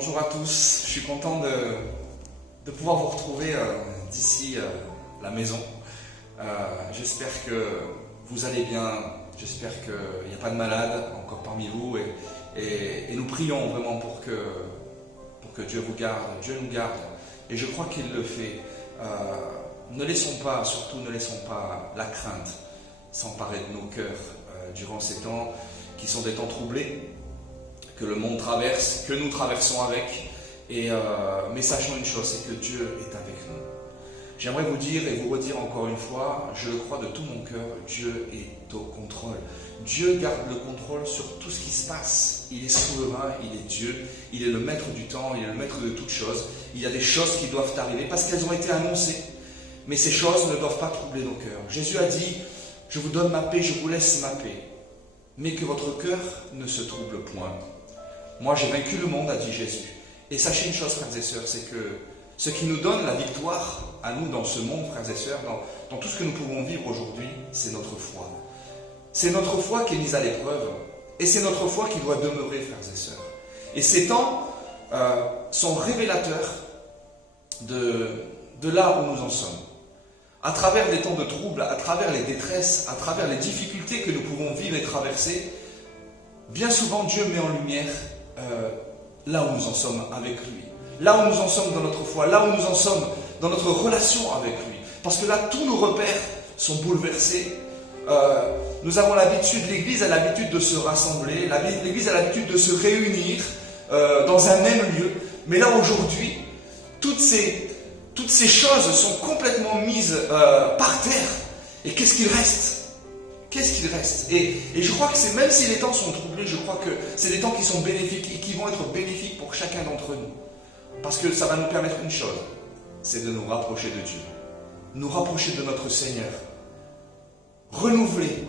Bonjour à tous, je suis content de pouvoir vous retrouver d'ici la maison. J'espère que vous allez bien, j'espère qu'il n'y a pas de malades encore parmi vous et nous prions vraiment pour que Dieu vous garde, Dieu nous garde et je crois qu'il le fait. Ne laissons pas la crainte s'emparer de nos cœurs durant ces temps qui sont des temps troublés, que le monde traverse, que nous traversons avec. Mais sachons une chose, c'est que Dieu est avec nous. J'aimerais vous dire et vous redire encore une fois, je le crois de tout mon cœur, Dieu est au contrôle. Dieu garde le contrôle sur tout ce qui se passe. Il est souverain, il est Dieu, il est le maître du temps, il est le maître de toutes choses. Il y a des choses qui doivent arriver parce qu'elles ont été annoncées. Mais ces choses ne doivent pas troubler nos cœurs. Jésus a dit, je vous donne ma paix, je vous laisse ma paix. Mais que votre cœur ne se trouble point. Moi j'ai vaincu le monde, a dit Jésus. Et sachez une chose, frères et sœurs, c'est que ce qui nous donne la victoire à nous dans ce monde, frères et sœurs, dans tout ce que nous pouvons vivre aujourd'hui, c'est notre foi. C'est notre foi qui est mise à l'épreuve. Et c'est notre foi qui doit demeurer, frères et sœurs. Et ces temps sont révélateurs de là où nous en sommes. À travers les temps de trouble, à travers les détresses, à travers les difficultés que nous pouvons vivre et traverser, bien souvent Dieu met en lumière là où nous en sommes avec lui. Là où nous en sommes dans notre foi, là où nous en sommes dans notre relation avec lui. Parce que là, tous nos repères sont bouleversés. Nous avons l'habitude, l'Église a l'habitude de se rassembler, l'Église a l'habitude de se réunir dans un même lieu. Mais là, aujourd'hui, toutes ces choses sont complètement mises par terre. Et qu'est-ce qu'il reste ? Qu'est-ce qu'il reste ? Et je crois que c'est, même si les temps sont troublés, je crois que c'est des temps qui sont bénéfiques et qui vont être bénéfiques pour chacun d'entre nous. Parce que ça va nous permettre une chose, c'est de nous rapprocher de Dieu. Nous rapprocher de notre Seigneur. Renouveler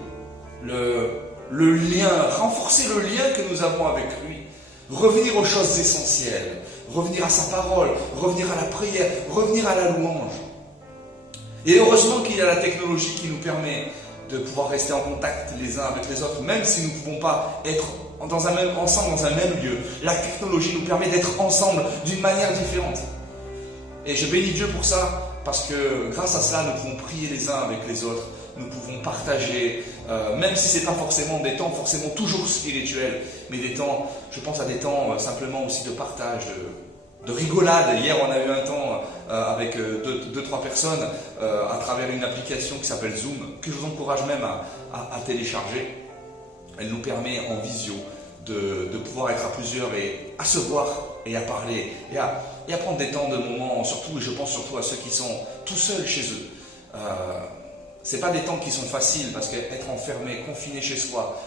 le lien, renforcer le lien que nous avons avec lui. Revenir aux choses essentielles. Revenir à sa parole, revenir à la prière, revenir à la louange. Et heureusement qu'il y a la technologie qui nous permet de pouvoir rester en contact les uns avec les autres, même si nous ne pouvons pas être ensemble dans un même lieu. La technologie nous permet d'être ensemble d'une manière différente. Et je bénis Dieu pour ça, parce que grâce à cela, nous pouvons prier les uns avec les autres, nous pouvons partager, même si ce n'est pas forcément des temps forcément toujours spirituels, mais des temps, je pense à des temps simplement aussi de partage, de rigolade. Hier, on a eu un temps avec deux, trois personnes à travers une application qui s'appelle Zoom, que je vous encourage même à télécharger. Elle nous permet en visio de pouvoir être à plusieurs et à se voir et à parler et à prendre des temps de moments, surtout, et je pense surtout à ceux qui sont tout seuls chez eux. C'est pas des temps qui sont faciles parce qu'être enfermé, confiné chez soi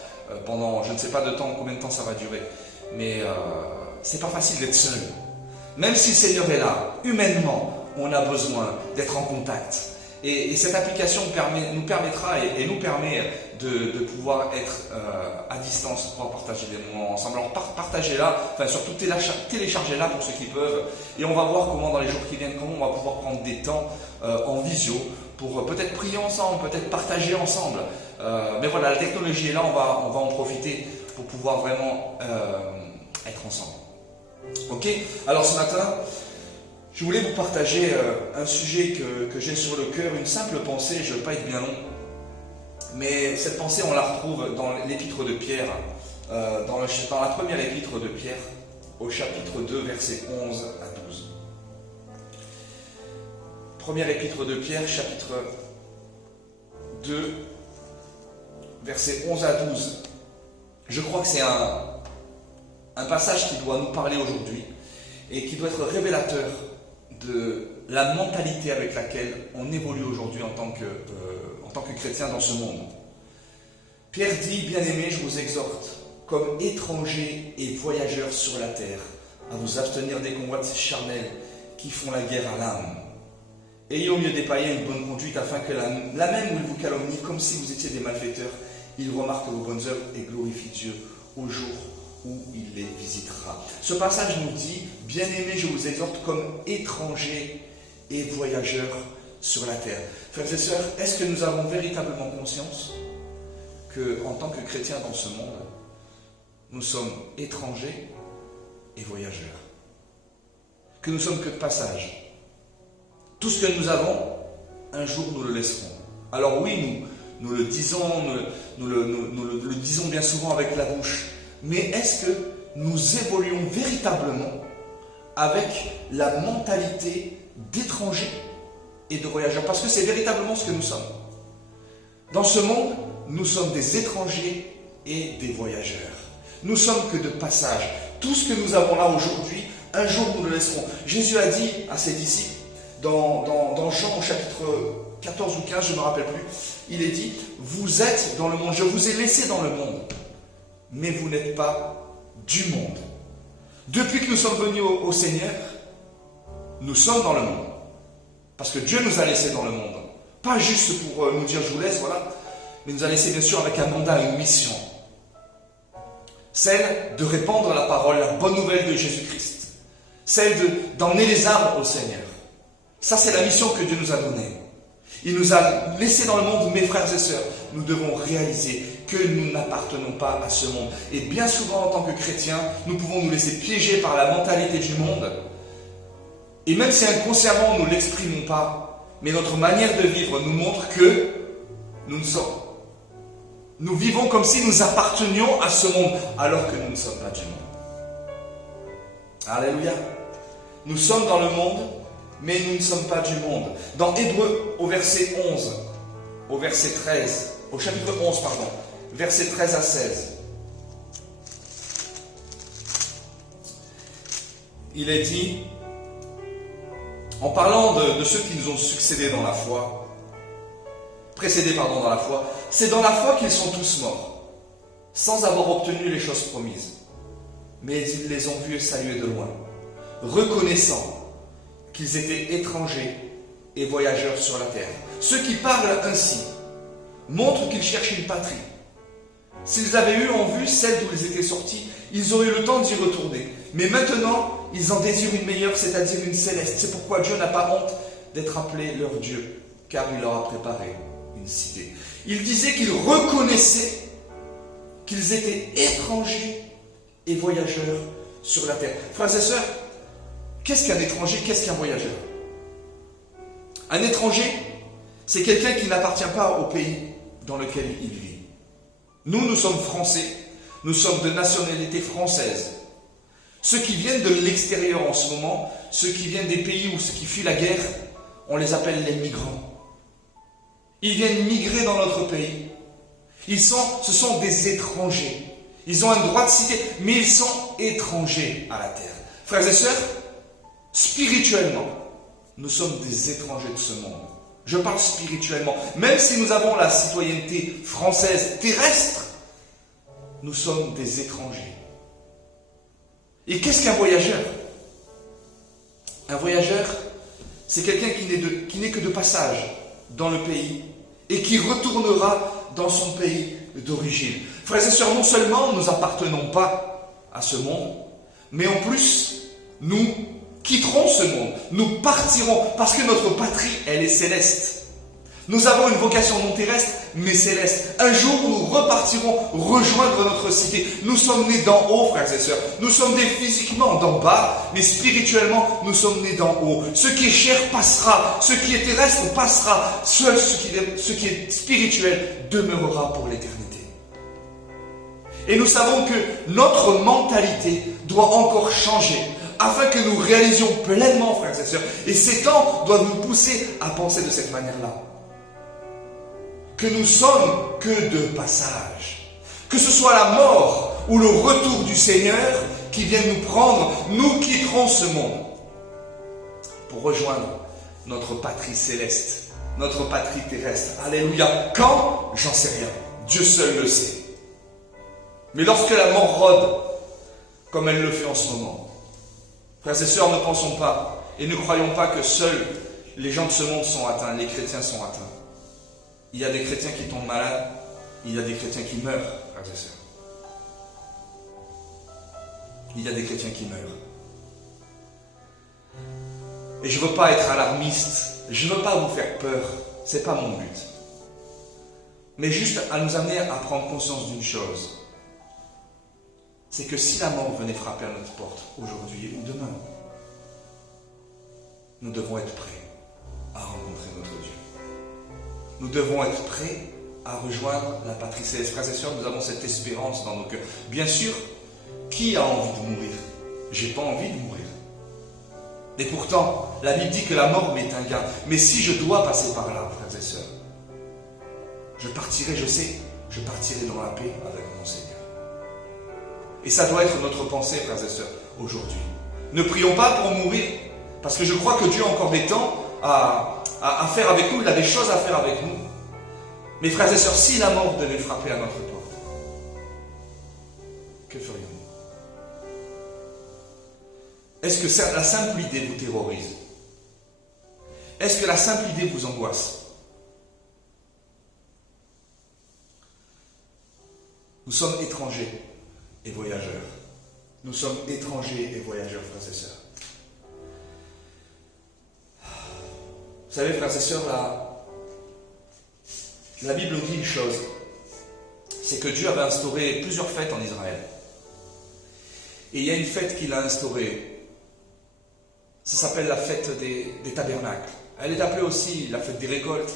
pendant je ne sais pas combien de temps ça va durer, mais c'est pas facile d'être seul. Même si le Seigneur est là, humainement, on a besoin d'être en contact. Et cette application nous permettra et nous permet de pouvoir être à distance, pouvoir partager des moments ensemble. Alors partagez-la, enfin surtout téléchargez-la pour ceux qui peuvent. Et on va voir comment dans les jours qui viennent, comment on va pouvoir prendre des temps en visio pour peut-être prier ensemble, peut-être partager ensemble. Mais voilà, la technologie est là, on va en profiter pour pouvoir vraiment être ensemble. Ok, alors ce matin, je voulais vous partager un sujet que j'ai sur le cœur, une simple pensée, je ne veux pas être bien long, mais cette pensée on la retrouve dans l'épître de Pierre, dans la première épître de Pierre, au chapitre 2, versets 11 à 12. Première épître de Pierre, chapitre 2, versets 11 à 12. Je crois que c'est un passage qui doit nous parler aujourd'hui et qui doit être révélateur de la mentalité avec laquelle on évolue aujourd'hui en tant que chrétien dans ce monde. Pierre dit, bien-aimés, je vous exhorte, comme étrangers et voyageurs sur la terre, à vous abstenir des convoitises charnelles qui font la guerre à l'âme. Ayez au milieu des païens une bonne conduite, afin que la même où ils vous calomnient, comme si vous étiez des malfaiteurs, ils remarquent vos bonnes œuvres et glorifient Dieu au jour où il les visitera. Ce passage nous dit, bien-aimés, je vous exhorte comme étrangers et voyageurs sur la terre. Frères et sœurs, est-ce que nous avons véritablement conscience qu'en tant que chrétiens dans ce monde, nous sommes étrangers et voyageurs? que nous sommes que de passage. Tout ce que nous avons, un jour nous le laisserons. Alors oui, nous le disons, nous le disons bien souvent avec la bouche, mais est-ce que nous évoluons véritablement avec la mentalité d'étrangers et de voyageurs? Parce que c'est véritablement ce que nous sommes. Dans ce monde, nous sommes des étrangers et des voyageurs. Nous sommes que de passage. Tout ce que nous avons là aujourd'hui, un jour nous le laisserons. Jésus a dit à ses disciples, dans Jean au chapitre 14 ou 15, je ne me rappelle plus, il est dit, vous êtes dans le monde, je vous ai laissé dans le monde, mais vous n'êtes pas du monde. Depuis que nous sommes venus au Seigneur, nous sommes dans le monde. Parce que Dieu nous a laissés dans le monde. Pas juste pour nous dire je vous laisse, voilà, mais nous a laissés bien sûr avec un mandat, une mission. Celle de répandre la parole, la bonne nouvelle de Jésus-Christ. Celle d'emmener les âmes au Seigneur. Ça, c'est la mission que Dieu nous a donnée. Il nous a laissés dans le monde, mes frères et sœurs. Nous devons réaliser que nous n'appartenons pas à ce monde. Et bien souvent, en tant que chrétiens, nous pouvons nous laisser piéger par la mentalité du monde. Et même si inconsciemment, nous ne l'exprimons pas, mais notre manière de vivre nous montre que nous vivons comme si nous appartenions à ce monde, alors que nous ne sommes pas du monde. Alléluia. Nous sommes dans le monde, mais nous ne sommes pas du monde. Dans Hébreux, au verset 11, au verset 13, au chapitre 11, pardon, verset 13 à 16, il est dit, en parlant de ceux qui nous ont succédé dans la foi, précédés dans la foi, c'est dans la foi qu'ils sont tous morts, sans avoir obtenu les choses promises. Mais ils les ont vus saluer de loin, reconnaissant qu'ils étaient étrangers et voyageurs sur la terre. Ceux qui parlent ainsi montrent qu'ils cherchent une patrie. S'ils avaient eu en vue celle d'où ils étaient sortis, ils auraient eu le temps d'y retourner. Mais maintenant, ils en désirent une meilleure, c'est-à-dire une céleste. C'est pourquoi Dieu n'a pas honte d'être appelé leur Dieu, car il leur a préparé une cité. Il disait qu'ils reconnaissaient qu'ils étaient étrangers et voyageurs sur la terre. Frères et sœurs, qu'est-ce qu'un étranger, qu'est-ce qu'un voyageur? Un étranger, c'est quelqu'un qui n'appartient pas au pays dans lequel il vit. Nous sommes français, nous sommes de nationalité française. Ceux qui viennent de l'extérieur en ce moment, ceux qui viennent des pays où ceux qui fuient la guerre, on les appelle les migrants. Ils viennent migrer dans notre pays. Ce sont des étrangers. Ils ont un droit de cité, mais ils sont étrangers à la terre. Frères et sœurs, spirituellement, nous sommes des étrangers de ce monde. Je parle spirituellement. Même si nous avons la citoyenneté française terrestre, nous sommes des étrangers. Et qu'est-ce qu'un voyageur? Un voyageur, c'est quelqu'un qui n'est que de passage dans le pays et qui retournera dans son pays d'origine. Frères et sœurs, non seulement nous n'appartenons pas à ce monde, mais en plus, nous quitterons ce monde, nous partirons, parce que notre patrie, elle est céleste. Nous avons une vocation non terrestre, mais céleste. Un jour, nous repartirons rejoindre notre cité. Nous sommes nés d'en haut, frères et sœurs. Nous sommes nés physiquement d'en bas, mais spirituellement, nous sommes nés d'en haut. Ce qui est chair passera, ce qui est terrestre passera. Seul ce qui est spirituel demeurera pour l'éternité. Et nous savons que notre mentalité doit encore changer, afin que nous réalisions pleinement, frères et sœurs. Et ces temps doivent nous pousser à penser de cette manière-là. Que nous sommes que de passage. Que ce soit la mort ou le retour du Seigneur qui vienne nous prendre, nous quitterons ce monde pour rejoindre notre patrie céleste, notre patrie terrestre. Alléluia. Quand? J'en sais rien. Dieu seul le sait. Mais lorsque la mort rôde, comme elle le fait en ce moment, frères et sœurs, ne pensons pas et ne croyons pas que seuls les gens de ce monde sont atteints, les chrétiens sont atteints. Il y a des chrétiens qui tombent malades, il y a des chrétiens qui meurent, frères et sœurs. Il y a des chrétiens qui meurent. Et je ne veux pas être alarmiste, je ne veux pas vous faire peur, ce n'est pas mon but. Mais juste à nous amener à prendre conscience d'une chose, c'est que si la mort venait frapper à notre porte aujourd'hui ou demain, nous devons être prêts à rencontrer notre Dieu. Nous devons être prêts à rejoindre la patrie céleste. Frères et sœurs, nous avons cette espérance dans nos cœurs. Bien sûr, qui a envie de mourir? J'ai pas envie de mourir. Et pourtant, la Bible dit que la mort m'est un gain. Mais si je dois passer par là, frères et sœurs, je partirai, je sais, je partirai dans la paix avec mon Seigneur. Et ça doit être notre pensée, frères et sœurs, aujourd'hui. Ne prions pas pour mourir, parce que je crois que Dieu a encore des temps à faire avec nous, il a des choses à faire avec nous. Mais frères et sœurs, si la mort devait frapper à notre porte, que ferions-nous? Est-ce que la simple idée vous terrorise? Est-ce que la simple idée vous angoisse? Nous sommes étrangers et voyageurs. Nous sommes étrangers et voyageurs, frères et sœurs. Vous savez, frères et sœurs, la Bible nous dit une chose. C'est que Dieu avait instauré plusieurs fêtes en Israël. Et il y a une fête qu'il a instaurée. Ça s'appelle la fête des tabernacles. Elle est appelée aussi la fête des récoltes.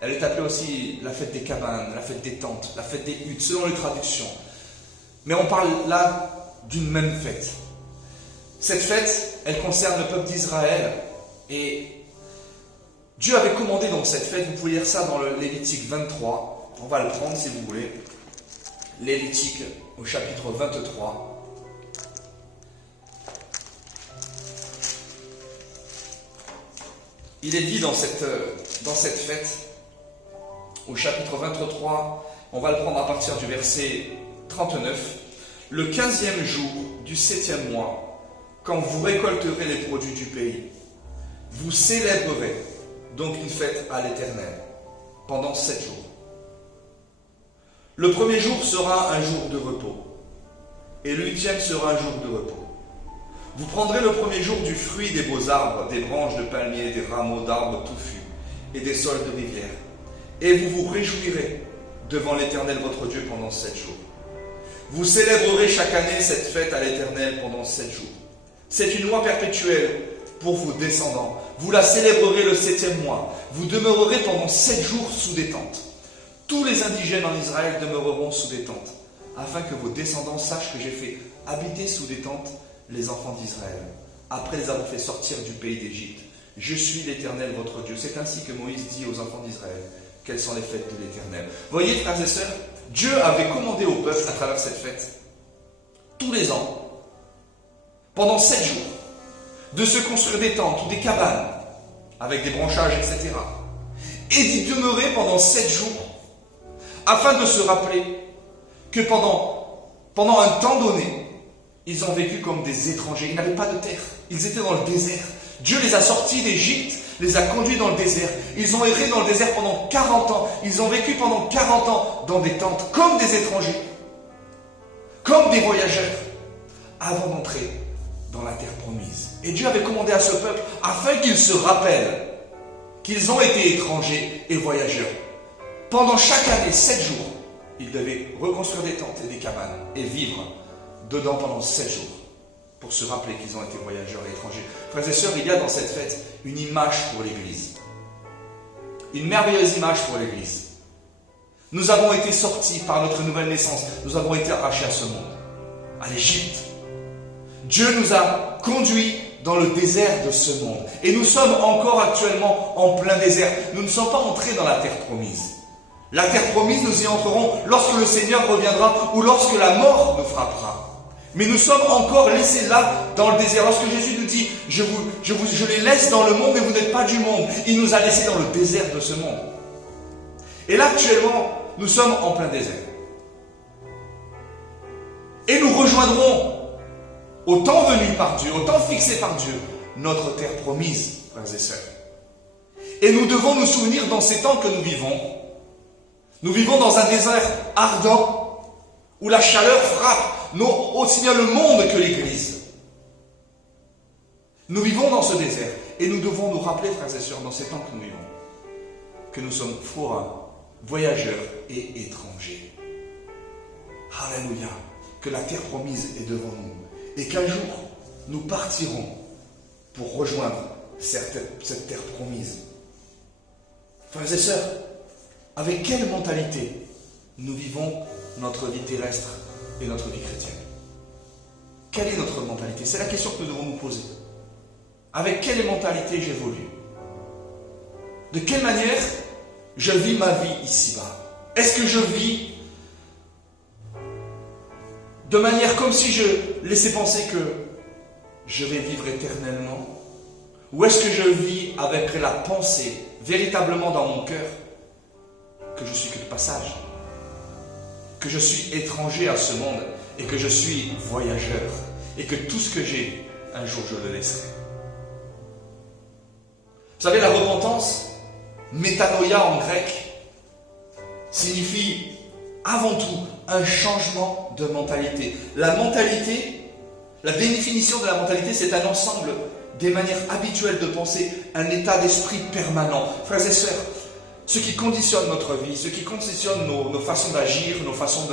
Elle est appelée aussi la fête des cabanes, la fête des tentes, la fête des huttes, selon les traductions. Mais on parle là d'une même fête. Cette fête, elle concerne le peuple d'Israël. Et Dieu avait commandé donc cette fête. Vous pouvez lire ça dans le Lévitique 23. On va le prendre si vous voulez. Lévitique au chapitre 23. Il est dit dans cette fête, au chapitre 23, on va le prendre à partir du verset 39, le 15e jour du 7e mois, quand vous récolterez les produits du pays, vous célébrerez donc une fête à l'Éternel pendant 7 jours. Le premier jour sera un jour de repos, et le 8e sera un jour de repos. Vous prendrez le premier jour du fruit des beaux arbres, des branches de palmiers, des rameaux d'arbres touffus et des saules de rivière. Et vous vous réjouirez devant l'Éternel votre Dieu pendant 7 jours. Vous célébrerez chaque année cette fête à l'Éternel pendant 7 jours. C'est une loi perpétuelle pour vos descendants. Vous la célébrerez le 7e mois. Vous demeurerez pendant 7 jours sous des tentes. Tous les indigènes en Israël demeureront sous des tentes, afin que vos descendants sachent que j'ai fait habiter sous des tentes les enfants d'Israël, après les avoir fait sortir du pays d'Égypte. Je suis l'Éternel votre Dieu. C'est ainsi que Moïse dit aux enfants d'Israël quelles sont les fêtes de l'Éternel. Voyez, frères et sœurs, Dieu avait commandé au peuple à travers cette fête, tous les ans, pendant 7 jours, de se construire des tentes ou des cabanes, avec des branchages, etc. Et d'y demeurer pendant 7 jours, afin de se rappeler que pendant un temps donné, ils ont vécu comme des étrangers. Ils n'avaient pas de terre. Ils étaient dans le désert. Dieu les a sortis d'Égypte, les a conduits dans le désert. Ils ont erré dans le désert pendant 40 ans. Ils ont vécu pendant 40 ans dans des tentes, comme des étrangers, comme des voyageurs, avant d'entrer dans la terre promise. Et Dieu avait commandé à ce peuple, afin qu'ils se rappellent qu'ils ont été étrangers et voyageurs. Pendant chaque année, 7 jours, ils devaient reconstruire des tentes et des cabanes et vivre dedans pendant 7 jours, pour se rappeler qu'ils ont été voyageurs et étrangers. Frères et sœurs, il y a dans cette fête une image pour l'Église. Une merveilleuse image pour l'Église. Nous avons été sortis par notre nouvelle naissance. Nous avons été arrachés à ce monde, à l'Égypte. Dieu nous a conduits dans le désert de ce monde. Et nous sommes encore actuellement en plein désert. Nous ne sommes pas entrés dans la terre promise. La terre promise, nous y entrerons lorsque le Seigneur reviendra ou lorsque la mort nous frappera. Mais nous sommes encore laissés là, dans le désert. Lorsque Jésus nous dit, je les laisse dans le monde, mais vous n'êtes pas du monde. Il nous a laissés dans le désert de ce monde. Et là, actuellement, nous sommes en plein désert. Et nous rejoindrons, au temps venu par Dieu, au temps fixé par Dieu, notre terre promise, frères et sœurs. Et nous devons nous souvenir dans ces temps que nous vivons. Nous vivons dans un désert ardent, où la chaleur frappe aussi bien le monde que l'Église. Nous vivons dans ce désert et nous devons nous rappeler, frères et sœurs, dans ces temps que nous vivons, que nous sommes forains, voyageurs et étrangers. Alléluia, que la terre promise est devant nous et qu'un jour nous partirons pour rejoindre cette terre promise. Frères et sœurs, avec quelle mentalité nous vivons notre vie terrestre et notre vie chrétienne? Quelle est notre mentalité? C'est la question que nous devons nous poser. Avec quelle mentalité j'évolue? De quelle manière je vis ma vie ici-bas? Est-ce que je vis de manière comme si je laissais penser que je vais vivre éternellement? Ou est-ce que je vis avec la pensée, véritablement dans mon cœur, que je suis que de passage, que je suis étranger à ce monde et que je suis voyageur et que tout ce que j'ai, un jour je le laisserai? Vous savez, la repentance, métanoïa en grec, signifie avant tout un changement de mentalité. La mentalité, la définition de la mentalité, c'est un ensemble des manières habituelles de penser, un état d'esprit permanent. Frères et sœurs, ce qui conditionne notre vie, ce qui conditionne nos façons d'agir, nos façons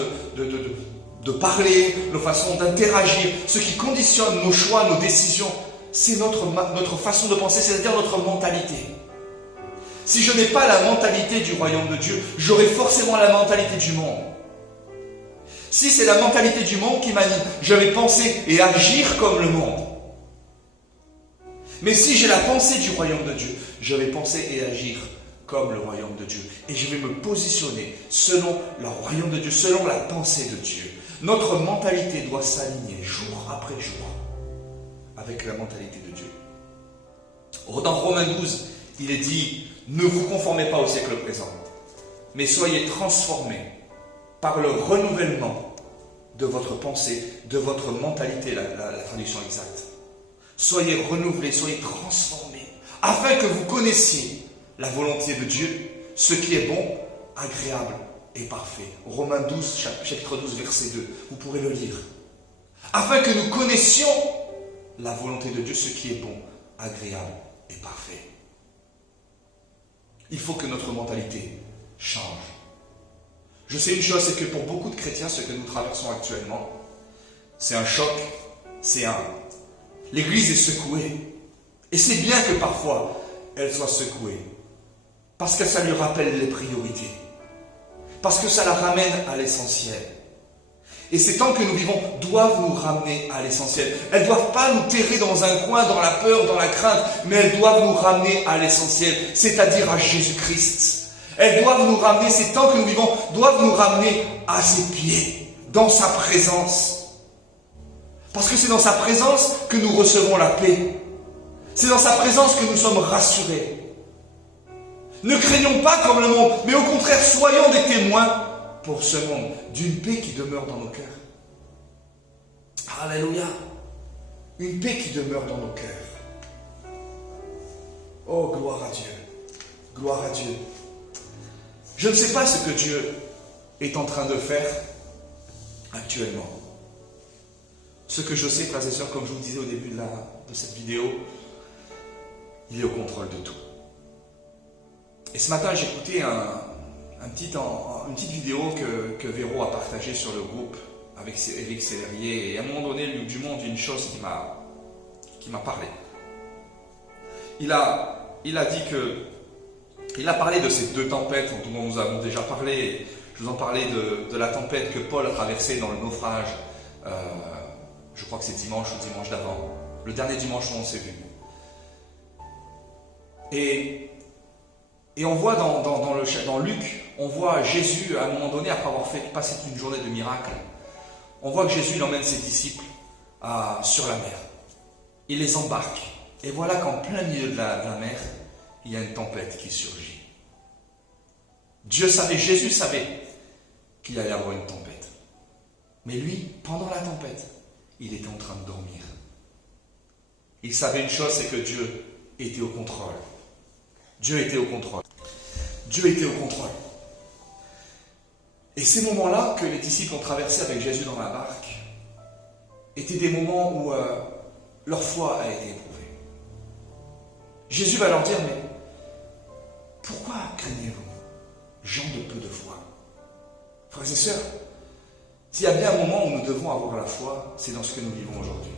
de parler, nos façons d'interagir, ce qui conditionne nos choix, nos décisions, c'est notre façon de penser, c'est-à-dire notre mentalité. Si je n'ai pas la mentalité du royaume de Dieu, j'aurai forcément la mentalité du monde. Si c'est la mentalité du monde qui m'anime, je vais penser et agir comme le monde. Mais si j'ai la pensée du royaume de Dieu, je vais penser et agir comme le royaume de Dieu. Et je vais me positionner selon le royaume de Dieu, selon la pensée de Dieu. Notre mentalité doit s'aligner jour après jour avec la mentalité de Dieu. Dans Romains 12, il est dit, ne vous conformez pas au siècle présent, mais soyez transformés par le renouvellement de votre pensée, de votre mentalité, la traduction exacte. Soyez renouvelés, soyez transformés, afin que vous connaissiez la volonté de Dieu, ce qui est bon, agréable et parfait. Romains 12, chapitre 12, verset 2, vous pourrez le lire. Afin que nous connaissions la volonté de Dieu, ce qui est bon, agréable et parfait. Il faut que notre mentalité change. Je sais une chose, c'est que pour beaucoup de chrétiens, ce que nous traversons actuellement, c'est un choc, l'Église est secouée. Et c'est bien que parfois, elle soit secouée. Parce que ça lui rappelle les priorités. Parce que ça la ramène à l'essentiel. Et ces temps que nous vivons doivent nous ramener à l'essentiel. Elles ne doivent pas nous terrer dans un coin, dans la peur, dans la crainte, mais elles doivent nous ramener à l'essentiel, c'est-à-dire à Jésus-Christ. Elles doivent nous ramener, ces temps que nous vivons doivent nous ramener à ses pieds, dans sa présence. Parce que c'est dans sa présence que nous recevons la paix. C'est dans sa présence que nous sommes rassurés. Ne craignons pas comme le monde, mais au contraire, soyons des témoins pour ce monde, d'une paix qui demeure dans nos cœurs. Alléluia. Une paix qui demeure dans nos cœurs. Oh, gloire à Dieu. Gloire à Dieu. Je ne sais pas ce que Dieu est en train de faire actuellement. Ce que je sais, frères et sœurs, comme je vous disais au début de cette vidéo, il est au contrôle de tout. Et ce matin, j'ai écouté une petite vidéo que Véro a partagée sur le groupe avec Éric Sellerier. Et à un moment donné, du monde, une chose qui m'a parlé. Il a dit que il a parlé de ces deux tempêtes dont nous avons déjà parlé. Je vous en parlais de la tempête que Paul a traversée dans le naufrage. Je crois que c'est dimanche ou dimanche d'avant. Le dernier dimanche où on s'est vu. Et on voit dans Luc, on voit Jésus, à un moment donné, après avoir passé une journée de miracles, on voit que Jésus il emmène ses disciples sur la mer. Il les embarque. Et voilà qu'en plein milieu de la mer, il y a une tempête qui surgit. Jésus savait qu'il allait y avoir une tempête. Mais lui, pendant la tempête, il était en train de dormir. Il savait une chose, c'est que Dieu était au contrôle. Dieu était au contrôle. Dieu était au contrôle. Et ces moments-là que les disciples ont traversés avec Jésus dans la barque étaient des moments où leur foi a été éprouvée. Jésus va leur dire, mais pourquoi craignez-vous, gens de peu de foi? Frères et sœurs, s'il y a bien un moment où nous devons avoir la foi, c'est dans ce que nous vivons aujourd'hui.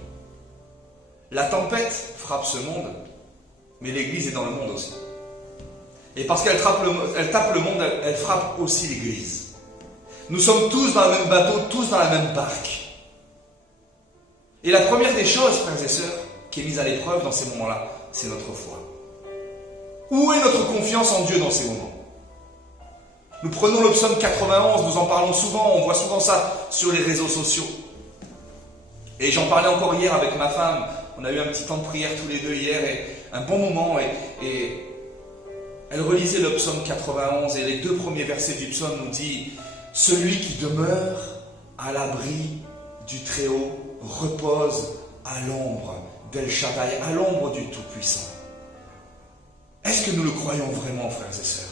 La tempête frappe ce monde, Mais l'Église est dans le monde aussi. Et parce qu'elle tape le monde, elle frappe aussi l'Église. Nous sommes tous dans le même bateau, tous dans la même barque. Et la première des choses, frères et sœurs, qui est mise à l'épreuve dans ces moments-là, c'est notre foi. Où est notre confiance en Dieu dans ces moments? Nous prenons le psaume 91, nous en parlons souvent, on voit souvent ça sur les réseaux sociaux. Et j'en parlais encore hier avec ma femme, on a eu un petit temps de prière tous les deux hier, et un bon moment, et elle relisait le psaume 91, et les 2 premiers versets du psaume nous disent « Celui qui demeure à l'abri du Très-Haut repose à l'ombre d'El Shaddai, à l'ombre du Tout-Puissant. » Est-ce que nous le croyons vraiment, frères et sœurs?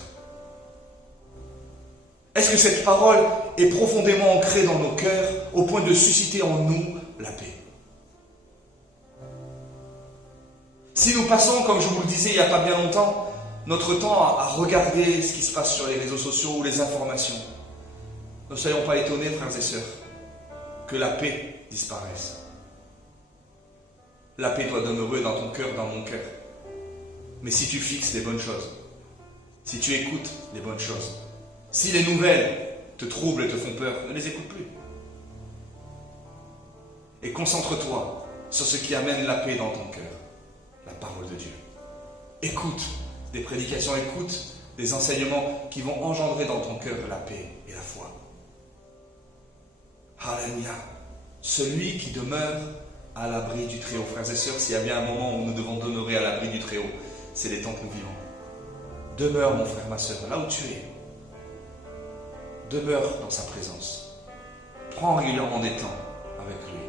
Est-ce que cette parole est profondément ancrée dans nos cœurs au point de susciter en nous la paix? Si nous passons, comme je vous le disais il n'y a pas bien longtemps, notre temps à regarder ce qui se passe sur les réseaux sociaux ou les informations, ne soyons pas étonnés, frères et sœurs, que la paix disparaisse. La paix doit demeurer dans ton cœur, dans mon cœur. Mais si tu fixes les bonnes choses, si tu écoutes les bonnes choses, si les nouvelles te troublent et te font peur, ne les écoute plus. Et concentre-toi sur ce qui amène la paix dans ton cœur, la parole de Dieu. Écoute des prédications, écoute des enseignements qui vont engendrer dans ton cœur la paix et la foi. Alléluia. Celui qui demeure à l'abri du Très-Haut. Frères et sœurs, s'il y a bien un moment où nous devons demeurer à l'abri du Très-Haut, c'est les temps que nous vivons. Demeure, mon frère, ma sœur, là où tu es. Demeure dans sa présence. Prends régulièrement des temps avec lui.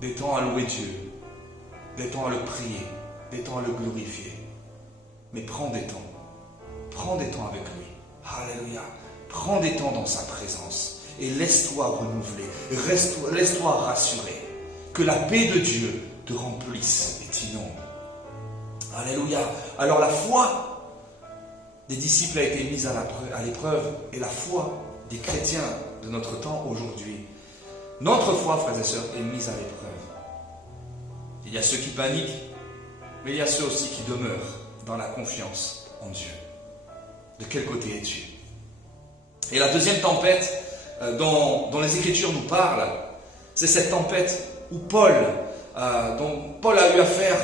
Des temps à louer Dieu. Des temps à le prier. Des temps à le glorifier. Mais prends des temps. Prends des temps avec lui. Alléluia. Prends des temps dans sa présence. Et laisse-toi renouveler. Laisse-toi rassurer. Que la paix de Dieu te remplisse et t'inonde. Alléluia. Alors la foi des disciples a été mise à l'épreuve, et la foi des chrétiens de notre temps aujourd'hui, notre foi, frères et sœurs, est mise à l'épreuve. Il y a ceux qui paniquent, mais il y a ceux aussi qui demeurent dans la confiance en Dieu. De quel côté es-tu? Et la deuxième tempête dont les Écritures nous parlent, c'est cette tempête où dont Paul a eu affaire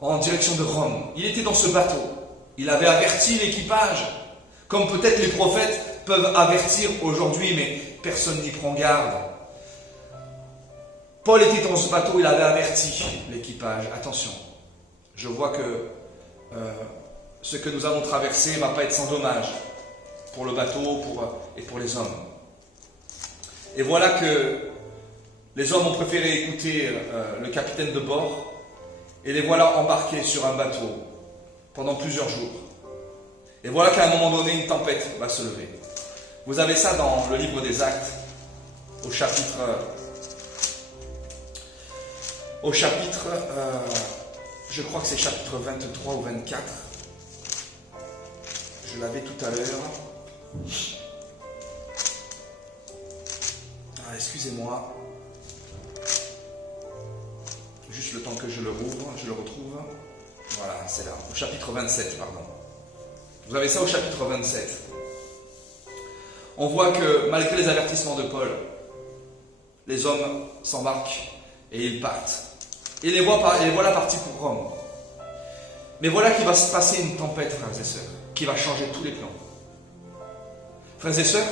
en direction de Rome. Il était dans ce bateau. Il avait averti l'équipage, comme peut-être les prophètes peuvent avertir aujourd'hui, mais personne n'y prend garde. Paul était dans ce bateau, il avait averti l'équipage. Attention, je vois que ce que nous avons traversé ne va pas être sans dommage pour le bateau et pour les hommes. Et voilà que les hommes ont préféré écouter le capitaine de bord, et les voilà embarqués sur un bateau pendant plusieurs jours. Et voilà qu'à un moment donné, une tempête va se lever. Vous avez ça dans le livre des Actes, au chapitre, je crois que c'est chapitre 23 ou 24. Je l'avais tout à l'heure. Ah, excusez-moi. Juste le temps que je le retrouve. Voilà, c'est là, au chapitre 27, pardon. Vous avez ça au chapitre 27. On voit que malgré les avertissements de Paul, les hommes s'embarquent et ils partent. Et les voilà partis pour Rome. Mais voilà qu'il va se passer une tempête, frères et sœurs, qui va changer tous les plans. Frères et sœurs,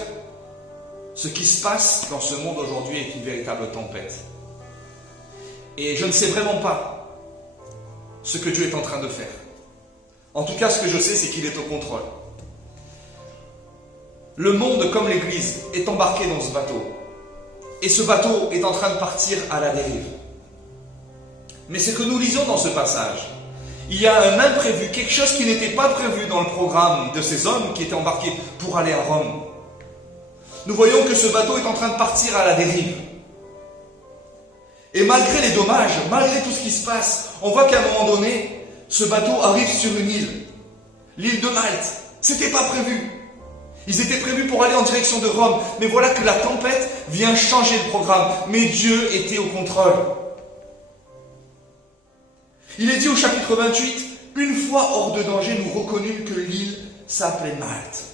ce qui se passe dans ce monde aujourd'hui est une véritable tempête. Et je ne sais vraiment pas ce que Dieu est en train de faire. En tout cas, ce que je sais, c'est qu'il est au contrôle. Le monde, comme l'Église, est embarqué dans ce bateau. Et ce bateau est en train de partir à la dérive. Mais ce que nous lisons dans ce passage, il y a un imprévu, quelque chose qui n'était pas prévu dans le programme de ces hommes qui étaient embarqués pour aller à Rome. Nous voyons que ce bateau est en train de partir à la dérive. Et malgré les dommages, malgré tout ce qui se passe, on voit qu'à un moment donné, ce bateau arrive sur une île, l'île de Malte. C'était pas prévu. Ils étaient prévus pour aller en direction de Rome, mais voilà que la tempête vient changer le programme. Mais Dieu était au contrôle. Il est dit au chapitre 28 une fois hors de danger, nous reconnûmes que l'île s'appelait Malte.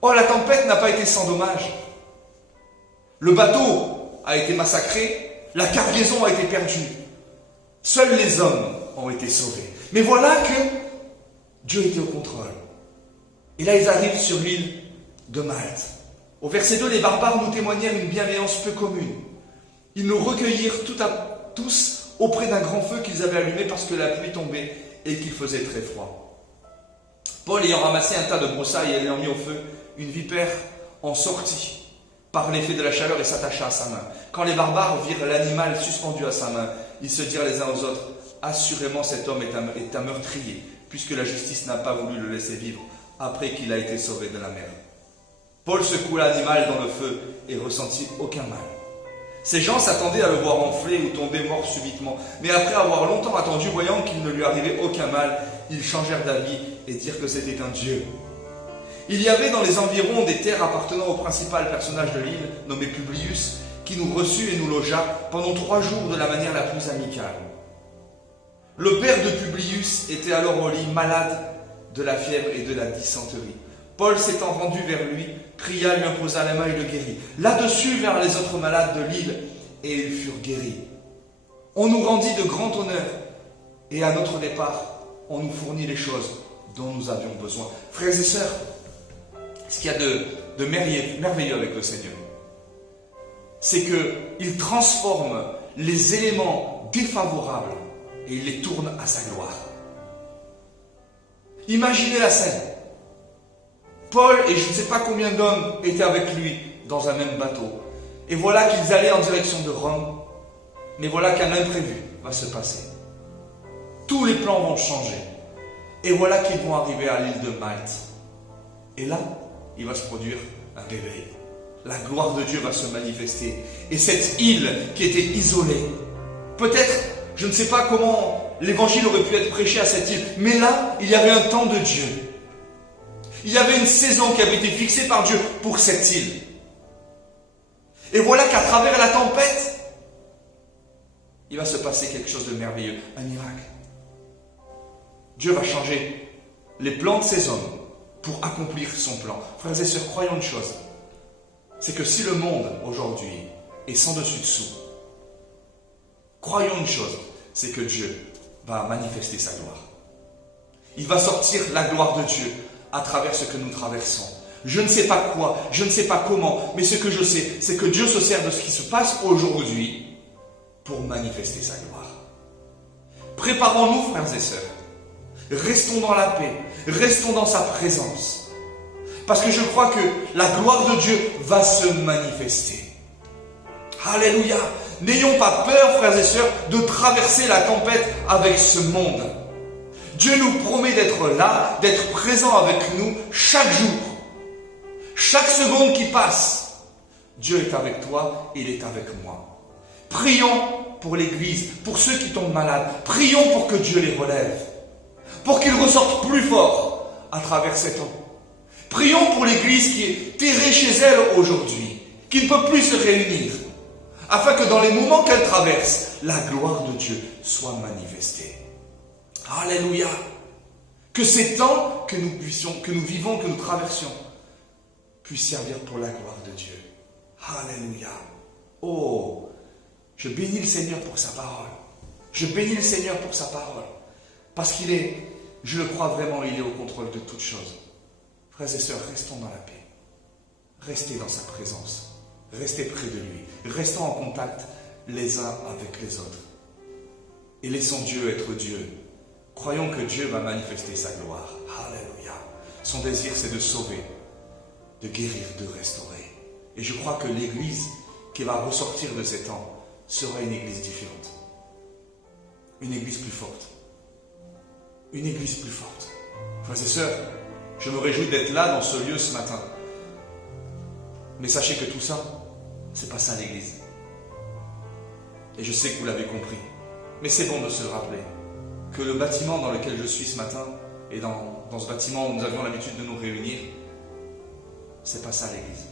Oh, la tempête n'a pas été sans dommage. Le bateau a été massacré, la cargaison a été perdue. Seuls les hommes ont été sauvés. Mais voilà que Dieu était au contrôle. Et là, ils arrivent sur l'île de Malte. Au verset 2, les barbares nous témoignèrent une bienveillance peu commune. Ils nous recueillirent tous auprès d'un grand feu qu'ils avaient allumé parce que la pluie tombait et qu'il faisait très froid. Paul, ayant ramassé un tas de broussailles et ayant mis au feu, une vipère en sortit par l'effet de la chaleur et s'attacha à sa main. Quand les barbares virent l'animal suspendu à sa main, ils se dirent les uns aux autres, « Assurément cet homme est un meurtrier, puisque la justice n'a pas voulu le laisser vivre après qu'il a été sauvé de la mer. » Paul secoua l'animal dans le feu et ressentit aucun mal. Ces gens s'attendaient à le voir enfler ou tomber mort subitement, mais après avoir longtemps attendu, voyant qu'il ne lui arrivait aucun mal, ils changèrent d'avis et dirent que c'était un dieu. Il y avait dans les environs des terres appartenant au principal personnage de l'île, nommé Publius, qui nous reçut et nous logea pendant 3 jours de la manière la plus amicale. Le père de Publius était alors au lit, malade de la fièvre et de la dysenterie. Paul s'étant rendu vers lui, pria, lui imposa la main et le guérit. Là-dessus vers les autres malades de l'île, et ils furent guéris. On nous rendit de grand honneur, et à notre départ, on nous fournit les choses dont nous avions besoin. Frères et sœurs, ce qu'il y a de merveilleux avec le Seigneur, c'est qu'il transforme les éléments défavorables et il les tourne à sa gloire. Imaginez la scène. Paul et je ne sais pas combien d'hommes étaient avec lui dans un même bateau. Et voilà qu'ils allaient en direction de Rome. Mais voilà qu'un imprévu va se passer. Tous les plans vont changer. Et voilà qu'ils vont arriver à l'île de Malte. Et là, il va se produire un réveil. La gloire de Dieu va se manifester. Et cette île qui était isolée, peut-être, je ne sais pas comment l'évangile aurait pu être prêché à cette île, mais là, il y avait un temps de Dieu. Il y avait une saison qui avait été fixée par Dieu pour cette île. Et voilà qu'à travers la tempête, il va se passer quelque chose de merveilleux, un miracle. Dieu va changer les plans de ces hommes pour accomplir son plan. Frères et sœurs, croyons une chose, c'est que si le monde aujourd'hui est sans dessus-dessous, croyons une chose, c'est que Dieu va manifester sa gloire. Il va sortir la gloire de Dieu à travers ce que nous traversons. Je ne sais pas quoi, je ne sais pas comment, mais ce que je sais, c'est que Dieu se sert de ce qui se passe aujourd'hui pour manifester sa gloire. Préparons-nous, frères et sœurs. Restons dans la paix, restons dans sa présence. Parce que je crois que la gloire de Dieu va se manifester. Alléluia! N'ayons pas peur, frères et sœurs, de traverser la tempête avec ce monde. Dieu nous promet d'être là, d'être présent avec nous chaque jour. Chaque seconde qui passe, Dieu est avec toi et il est avec moi. Prions pour l'Église, pour ceux qui tombent malades. Prions pour que Dieu les relève, pour qu'ils ressortent plus forts à travers ces temps. Prions pour l'Église qui est terrée chez elle aujourd'hui, qui ne peut plus se réunir, afin que dans les moments qu'elle traverse, la gloire de Dieu soit manifestée. Alléluia! Que ces temps que nous vivons, que nous traversions, puissent servir pour la gloire de Dieu. Alléluia! Oh! Je bénis le Seigneur pour sa parole. Je bénis le Seigneur pour sa parole. Parce qu'il est, je le crois vraiment, il est au contrôle de toutes choses. Frères et sœurs, restons dans la paix. Restez dans sa présence. Restez près de lui. Restons en contact les uns avec les autres. Et laissons Dieu être Dieu. Croyons que Dieu va manifester sa gloire. Alléluia. Son désir, c'est de sauver, de guérir, de restaurer. Et je crois que l'Église qui va ressortir de ces temps sera une Église différente. Une Église plus forte. Une Église plus forte. Frères et sœurs, je me réjouis d'être là dans ce lieu ce matin. Mais sachez que tout ça, c'est pas ça l'Église. Et je sais que vous l'avez compris. Mais c'est bon de se le rappeler. Que le bâtiment dans lequel je suis ce matin, et dans ce bâtiment où nous avions l'habitude de nous réunir, c'est pas ça l'Église.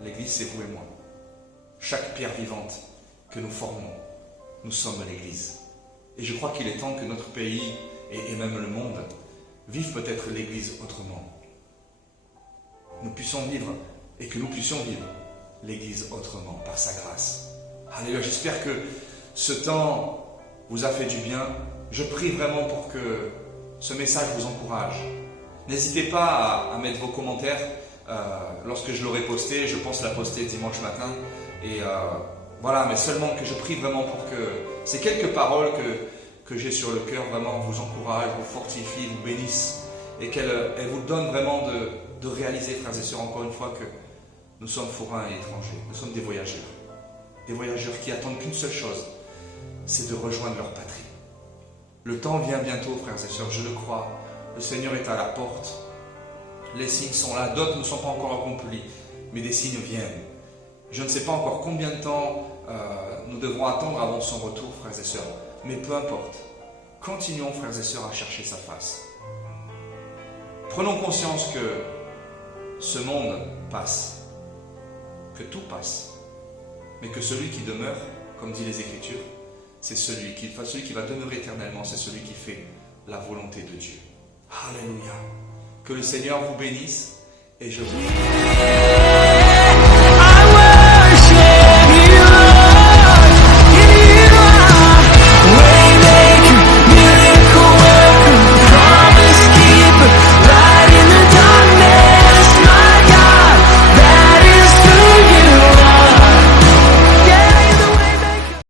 L'Église, c'est vous et moi. Chaque pierre vivante que nous formons, nous sommes l'Église. Et je crois qu'il est temps que notre pays et même le monde vivent peut-être l'Église autrement. Nous puissions vivre et que nous puissions vivre l'Église autrement par sa grâce. Alléluia, j'espère que ce temps vous a fait du bien. Je prie vraiment pour que ce message vous encourage. N'hésitez pas à mettre vos commentaires lorsque je l'aurai posté. Je pense la poster dimanche matin. Et voilà, mais seulement que je prie vraiment pour que ces quelques paroles que j'ai sur le cœur vraiment vous encouragent, vous fortifient, vous bénissent et qu'elles vous donnent vraiment de réaliser, frères et sœurs, encore une fois, que nous sommes forains et étrangers. Nous sommes des voyageurs. Des voyageurs qui attendent qu'une seule chose, c'est de rejoindre leur patrie. Le temps vient bientôt, frères et sœurs, je le crois. Le Seigneur est à la porte. Les signes sont là, d'autres ne sont pas encore accomplis, mais des signes viennent. Je ne sais pas encore combien de temps nous devrons attendre avant son retour, frères et sœurs, mais peu importe. Continuons, frères et sœurs, à chercher sa face. Prenons conscience que ce monde passe, que tout passe, mais que celui qui demeure, comme dit les Écritures, c'est celui qui va demeurer éternellement, c'est celui qui fait la volonté de Dieu. Alléluia. Que le Seigneur vous bénisse et je vous